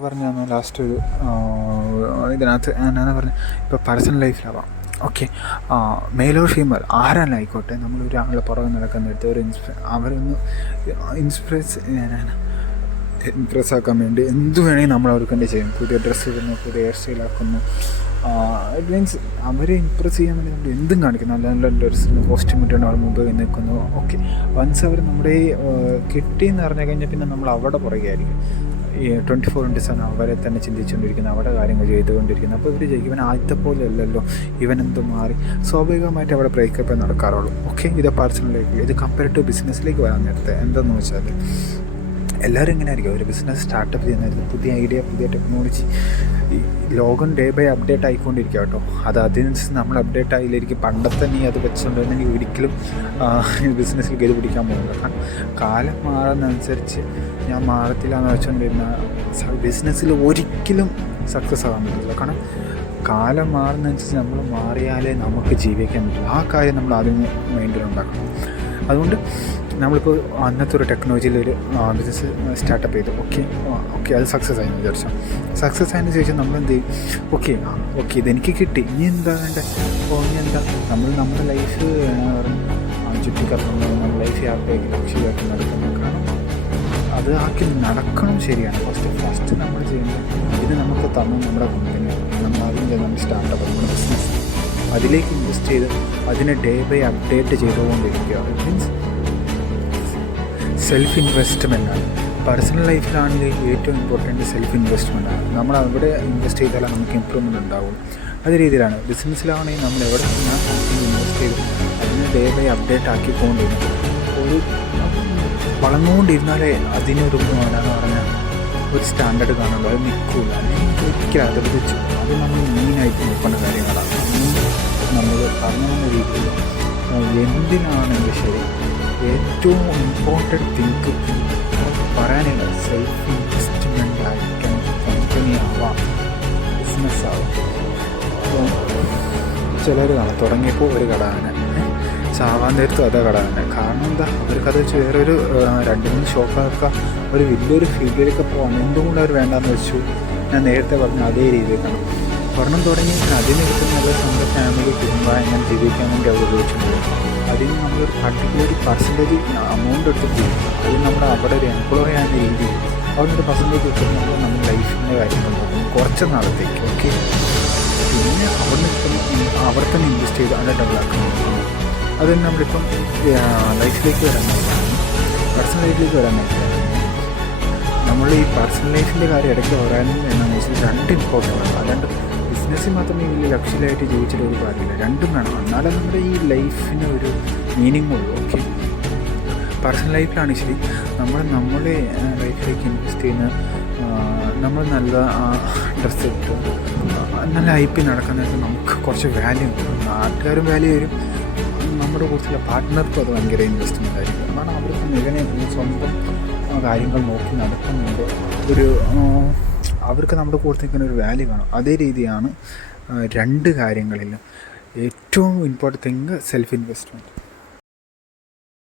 പറഞ്ഞു തന്നാൽ ലാസ്റ്റ് ഒരു ഇതിനകത്ത് എന്നാന്ന് പറഞ്ഞാൽ ഇപ്പോൾ പേഴ്സണൽ ലൈഫിലാവാം. ഓക്കെ, മെയിൽ ഓർ ഫീമെയിൽ ആരാലും ആയിക്കോട്ടെ, നമ്മൾ ഒരാളെ പുറകെ നടക്കുന്നിടത്ത് ഒരു അവരൊന്ന് ഇമ്പ്രസ് ആക്കാൻ വേണ്ടി എന്ത് വേണമെങ്കിൽ നമ്മൾ അവർക്ക് തന്നെ ചെയ്യും. പുതിയ ഡ്രസ്സ് ഇടുന്നു, പുതിയ ഹെയർ സ്റ്റൈലാക്കുന്നു. ഇറ്റ് മീൻസ് അവരെ ഇമ്പ്രസ് ചെയ്യാൻ വേണ്ടി നമ്മൾ എന്തും കാണിക്കുന്നു. നല്ല നല്ല ഡ്രസ്സിന് കോസ്റ്റ്യൂം ഇട്ടുകൊണ്ട് അവർ മുമ്പ് നിൽക്കുന്നു. ഓക്കെ, വൺസ് അവർ നമ്മുടെ കിട്ടിയെന്ന് പറഞ്ഞു കഴിഞ്ഞാൽ പിന്നെ നമ്മൾ അവിടെ പുറകെ ആയിരിക്കും. ഈ 24/7 അവരെ തന്നെ ചിന്തിച്ചുകൊണ്ടിരിക്കുന്നു, അവിടെ കാര്യങ്ങൾ ചെയ്തുകൊണ്ടിരിക്കുന്നു. അപ്പോൾ ഇവർ ചെയ്യും, ഇവൻ ആദ്യത്തെ പോലെ അല്ലല്ലോ, ഇവനെന്തും മാറി. സ്വാഭാവികമായിട്ട് അവിടെ ബ്രേക്കപ്പേ നടക്കാറുള്ളൂ. ഓക്കെ, ഇത് പേഴ്സണൽ ലൈഫിൽ. ഇത് കമ്പയർ ടു ബിസിനസ്സിലേക്ക് വരാൻ നേരത്തെ എന്താണെന്ന് വെച്ചാൽ, എല്ലാവരും ഇങ്ങനെ ആയിരിക്കും. ഒരു ബിസിനസ് സ്റ്റാർട്ടപ്പ് ചെയ്യുന്നതായിരുന്നു, പുതിയ ഐഡിയ, പുതിയ ടെക്നോളജി. ഈ ലോകം ഡേ ബൈ അപ്ഡേറ്റ് ആയിക്കൊണ്ടിരിക്കുക കേട്ടോ. അതിനനുസരിച്ച് നമ്മൾ അപ്ഡേറ്റ് ആയില്ലായിരിക്കും. പണ്ടത്തെ നീ അത് വെച്ചുകൊണ്ടിരുന്നെങ്കിൽ ഒരിക്കലും ബിസിനസ്സിൽ ഗതി പിടിക്കാൻ പോകുന്നില്ല. കാരണം കാലം മാറുന്നതനുസരിച്ച് ഞാൻ മാറത്തില്ലാന്ന് വെച്ചുകൊണ്ടിരുന്ന ബിസിനസ്സിൽ ഒരിക്കലും സക്സസ് ആകാൻ പറ്റില്ല. കാരണം കാലം മാറുന്നതനുസരിച്ച് നമ്മൾ മാറിയാലേ നമുക്ക് ജീവിക്കാൻ പറ്റില്ല. ആ കാര്യം നമ്മൾ ആദ്യം മൈൻഡിലുണ്ടാക്കണം. അതുകൊണ്ട് നമ്മളിപ്പോൾ അന്നത്തെ ഒരു ടെക്നോളജിയിലൊരു ബിസിനസ് സ്റ്റാർട്ടപ്പ് ചെയ്തു. ഓക്കെ അത് സക്സസ് ആയെന്ന് വിചാരിച്ചു. സക്സസ് ആയതിന് ശേഷം നമ്മളെന്ത് ചെയ്യും? ഓക്കെ ഇതെനിക്ക് കിട്ടി, ഇനി എന്താ വേണ്ടത്? ഇനി എന്താ നമ്മുടെ ലൈഫ് ചുറ്റിക്കറങ്ങുന്നത്, നമ്മുടെ ലൈഫ് യാത്രയാക്കി ലക്ഷ്യമാക്കി നടക്കുന്നത്. കാരണം അത് ആക്കി നടക്കണം. ശരിയാണ്. ഫസ്റ്റ് നമ്മൾ ചെയ്യുന്നത്, ഇത് നമുക്ക് തന്നു നമ്മുടെ കമ്പനി, നമ്മൾ അതിൻ്റെ നമ്മൾ സ്റ്റാർട്ടപ്പ്, നമ്മുടെ ബിസിനസ്, അതിലേക്ക് ഇൻവെസ്റ്റ് ചെയ്ത് അതിനെ ഡേ ബൈ അപ്ഡേറ്റ് ചെയ്തുകൊണ്ടിരിക്കുക. ഇറ്റ് മീൻസ് സെൽഫ് ഇൻവെസ്റ്റ്മെൻറ്റാണ്. പേഴ്സണൽ ലൈഫിലാണെങ്കിൽ ഏറ്റവും ഇമ്പോർട്ടൻറ്റ് സെൽഫ് ഇൻവെസ്റ്റ്മെൻറ്റാണ്. നമ്മൾ അവിടെ ഇൻവെസ്റ്റ് ചെയ്താലേ നമുക്ക് ഇമ്പ്രൂവ്മെൻറ്റ് ഉണ്ടാവും. അതേ രീതിയിലാണ് ബിസിനസ്സിലാണെങ്കിൽ നമ്മൾ എവിടെ ഞാൻ ഇൻവെസ്റ്റ് ചെയ്ത് അതിനെ ഡേ ബൈ അപ്ഡേറ്റ് ആക്കിക്കൊണ്ടിരുന്നു. ഒരു വളർന്നുകൊണ്ടിരുന്നാലേ അതിനൊരു എന്താണെന്ന് പറഞ്ഞാൽ ഒരു സ്റ്റാൻഡേർഡ് കാണുള്ളൂ. അത് നിൽക്കില്ല, അല്ലെങ്കിൽ ഒരിക്കലും അത് വെച്ച് അത് നമ്മൾ മെയിനായിട്ട് നോക്കേണ്ട കാര്യങ്ങളാണ്. നമ്മൾ പറഞ്ഞ രീതിയിൽ എന്തിനാണെങ്കിൽ ശരി, ഏറ്റവും ഇമ്പോർട്ടൻറ്റ് തിങ്ക് പറയാനില്ല. സെൽഫ് ഇൻവെസ്റ്റ്മെൻ്റ് ആയിരിക്കണം. കമ്പനി ആവാം, ബിസിനസ് ആവാം. അപ്പോൾ ചിലർ കാണാം, തുടങ്ങിയപ്പോൾ ഒരു കട തന്നെ, ചാവാൻ നേരത്തും അതേ കട തന്നെ. കാരണം എന്താ, അവർക്കത് വെച്ച് വേറൊരു 2-3 ഷോപ്പൊക്കെ ഒരു വലിയൊരു ഫീൽഡിലൊക്കെ പോകാൻ എന്തുകൊണ്ട് അവർ വേണ്ടാന്ന് വെച്ചു. ഞാൻ നേരത്തെ പറഞ്ഞ അതേ രീതിയിലാണ് പഠനം തുടങ്ങി. അതിന് കിട്ടുന്ന സ്വന്തം ഫാമിലി, കുടുംബം എങ്ങനെ ജീവിക്കാൻ വേണ്ടി അവർ ഉപയോഗിച്ചിട്ടുണ്ട്. അതിന് നമ്മളൊരു പർട്ടിക്കുലർ പെർസെൻറ്റേജ് എമൗണ്ട് എടുത്തിട്ട് അത് നമ്മുടെ അവിടെ ഒരു എംപ്ലോയി ആയ രീതിയിൽ അവരൊരു പെർസെൻറ്റേജ് എടുത്തിട്ട് നമ്മുടെ ലൈഫിൻ്റെ കാര്യങ്ങൾ നോക്കും കുറച്ച് നാളത്തേക്ക്. ഓക്കെ, പിന്നെ അവിടെ തന്നെ ഇൻവെസ്റ്റ് ചെയ്ത് അവിടെ ഡെവലപ്പാക്കണം. അത് തന്നെ നമ്മളിപ്പം ലൈഫിലേക്ക് വരാൻ നോക്കുകയാണ്, പേഴ്സണൽ ലൈഫിലേക്ക് വരാൻ നോക്കുകയാണ്. നമ്മൾ ഈ പേഴ്സണൽ ലൈഫിൻ്റെ കാര്യം ഇടയ്ക്ക് പറയാനും എന്നാന്ന് വെച്ചാൽ 2 ഇമ്പോർട്ടൻ്റ് ആണ്. അല്ലാണ്ട് ബിസിനസ്സിൽ മാത്രമേ ഈ ലക്ഷ്യമായിട്ട് ജീവിച്ചിട്ട് ഒരു കാര്യമില്ല. രണ്ടും വേണം, എന്നാലേ നമ്മുടെ ഈ ലൈഫിന് ഒരു മീനിങ് ഉള്ളൂ. ഓക്കെ, പേഴ്സണൽ ലൈഫിലാണ് ശരി, നമ്മുടെ ലൈഫിലേക്ക് ഇൻവെസ്റ്റ് ചെയ്യുന്ന നമ്മൾ നല്ല ഡ്രസ്സ് ഇട്ട് നല്ല ഐ.പി നടക്കുന്നത് നമുക്ക് കുറച്ച് വാല്യൂ ഉണ്ട്. നാട്ടുകാരും വാല്യൂ വരും, നമ്മുടെ കൂട്ടത്തിലെ പാർട്ട്ണർക്കും അത് ഭയങ്കര ഇൻവെസ്റ്റ്മെൻ്റ് ആയിരിക്കും. കാരണം അവർക്ക് മികനെ സ്വന്തം കാര്യങ്ങൾ നോക്കി നടക്കുന്നുണ്ട്. അവർക്ക് നമ്മുടെ കൂടെ നിൽക്കുന്ന ഒരു വാല്യൂ കാണും. അതേ രീതിയാണ് 2 കാര്യങ്ങളിലും ഏറ്റവും ഇമ്പോർട്ടൻ്റ് തിങ് സെൽഫ് ഇൻവെസ്റ്റ്മെൻറ്റ്.